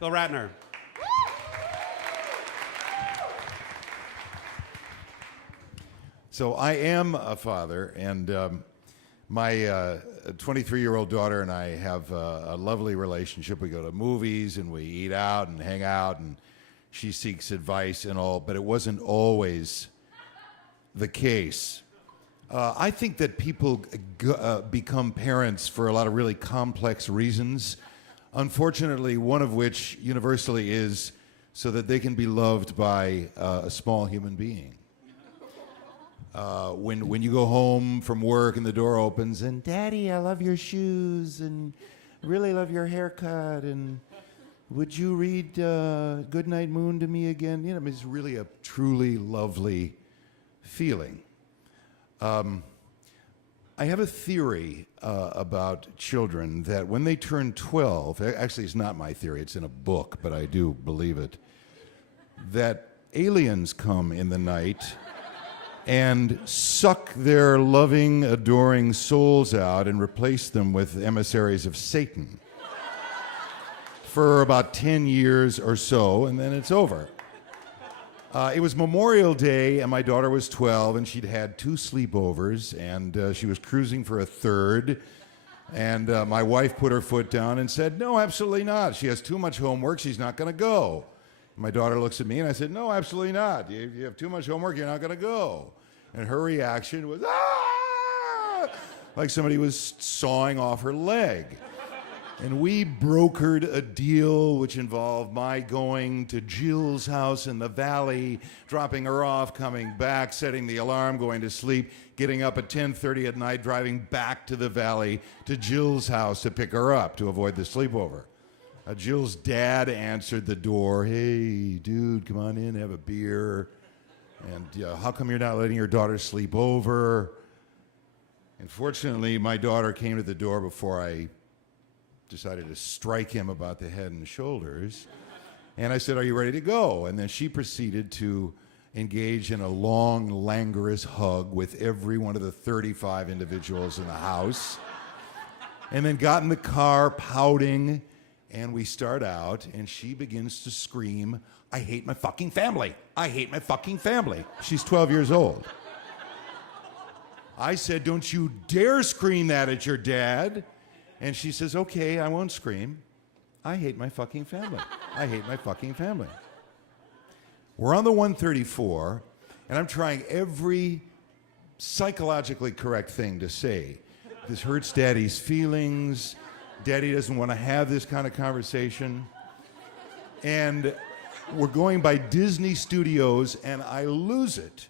Bill Ratner. So I am a father, and my 23-year-old daughter and I have a lovely relationship. We go to movies and we eat out and hang out, and she seeks advice and all, but it wasn't always the case. I think that people become parents for a lot of really complex reasons. Unfortunately, one of which universally is so that they can be loved by a small human being. When you go home from work and the door opens and, Daddy, I love your shoes and really love your haircut and would you read Goodnight Moon to me again? You know, it's really a truly lovely feeling. I have a theory about children that when they turn 12, actually it's not my theory, it's in a book, but I do believe it, that aliens come in the night and suck their loving, adoring souls out and replace them with emissaries of Satan for about 10 years or so, and then it's over. It was Memorial Day, and my daughter was 12, and she'd had 2 sleepovers, and she was cruising for a third. And my wife put her foot down and said, no, absolutely not. She has too much homework. She's not going to go. And my daughter looks at me, and I said, no, absolutely not. You have too much homework. You're not going to go. And her reaction was, ah! Like somebody was sawing off her leg. And we brokered a deal which involved my going to Jill's house in the valley, dropping her off, coming back, setting the alarm, going to sleep, getting up at 10:30 at night, driving back to the valley to Jill's house to pick her up to avoid the sleepover. Jill's dad answered the door. Hey, dude, come on in, have a beer. And how come you're not letting your daughter sleep over? And fortunately, my daughter came to the door before I decided to strike him about the head and shoulders. And I said, are you ready to go? And then she proceeded to engage in a long, languorous hug with every one of the 35 individuals in the house. And then got in the car pouting, and we start out, and she begins to scream, I hate my fucking family. I hate my fucking family. She's 12 years old. I said, don't you dare scream that at your dad. And she says, okay, I won't scream. I hate my fucking family. I hate my fucking family. We're on the 134, and I'm trying every psychologically correct thing to say. This hurts Daddy's feelings. Daddy doesn't want to have this kind of conversation. And we're going by Disney Studios, and I lose it.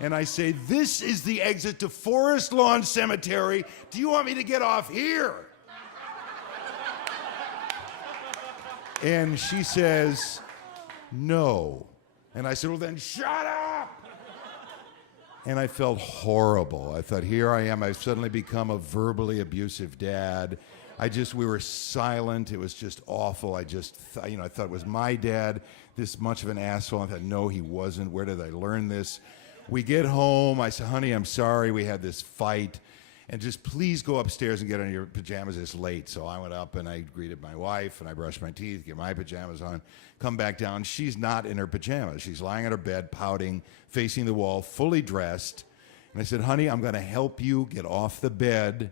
And I say, this is the exit to Forest Lawn Cemetery. Do you want me to get off here? And she says, no. And I said, well, then shut up. And I felt horrible. I thought, here I am. I've suddenly become a verbally abusive dad. We were silent. It was just awful. I thought it was my dad, this much of an asshole. I thought, no, he wasn't. Where did I learn this? We get home. I said, honey, I'm sorry we had this fight. And just please go upstairs and get on your pajamas. It's late. So I went up and I greeted my wife and I brushed my teeth, get my pajamas on, come back down. She's not in her pajamas. She's lying on her bed, pouting, facing the wall, fully dressed. And I said, honey, I'm going to help you get off the bed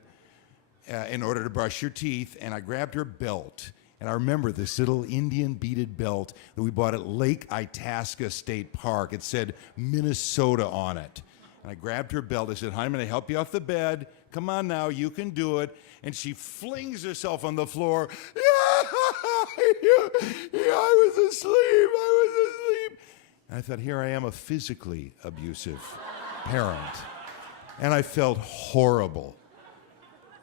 in order to brush your teeth. And I grabbed her belt. And I remember this little Indian beaded belt that we bought at Lake Itasca State Park. It said Minnesota on it. And I grabbed her belt. I said, honey, I'm going to help you off the bed. Come on now, you can do it. And she flings herself on the floor. I was asleep. And I thought, here I am, a physically abusive parent. And I felt horrible.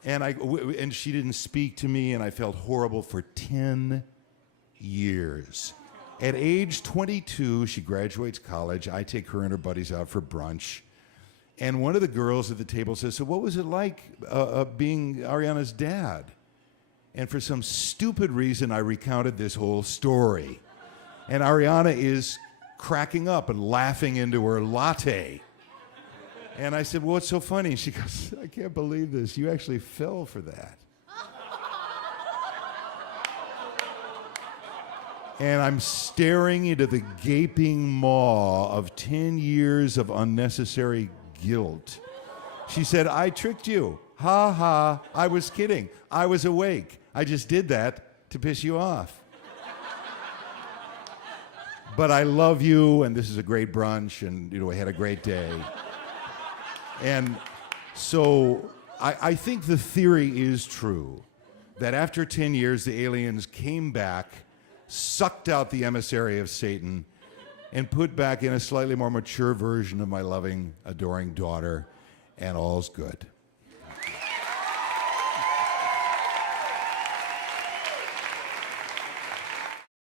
And she didn't speak to me, and I felt horrible for 10 years. At age 22, she graduates college. I take her and her buddies out for brunch. And one of the girls at the table says, so what was it like being Ariana's dad? And for some stupid reason, I recounted this whole story. And Ariana is cracking up and laughing into her latte. And I said, well, what's so funny? She goes, I can't believe this. You actually fell for that. And I'm staring into the gaping maw of 10 years of unnecessary guilt. She said, I tricked you. Ha ha, I was kidding. I was awake. I just did that to piss you off. But I love you, and this is a great brunch, and we had a great day. And so I think the theory is true, that after 10 years, the aliens came back, sucked out the emissary of Satan, and put back in a slightly more mature version of my loving, adoring daughter, and all's good.